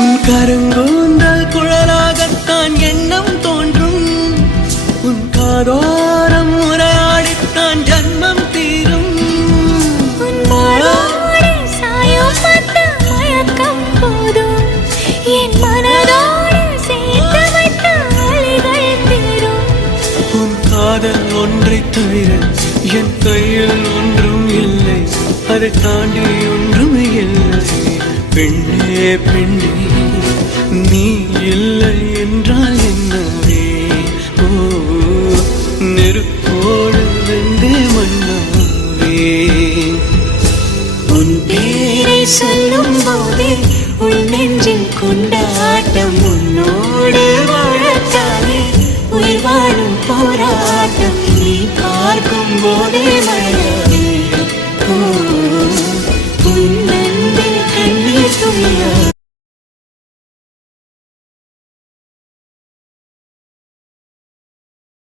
உன் கருங்கூந்தல் குழலாகத்தான் எண்ணம் தோன்றும். உன் காதோரம் உரையாடித்தான் ஜன்மம் தீரும். என் மனதோடு சேர்த்து வைத்த அலைகள் தீரும். உன் காதல் ஒன்றை தவிர என் கையில் ஒன்றும் இல்லை, அதை தாண்டி ஒன்றும் இல்லை. பெண்ணே பெண்ணே நீ இல்லை என்றால் என்னவே? ஓ நெருப்போடு வெந்தே மண்ணாவே. உன் பேரை சொல்லும் போதே உன் நெஞ்சில் கொண்டாட்டம். உன்னோடு வாழத்தானே உயிர் வாழும் போராட்டம். நீ பார்க்கும் போதே மழை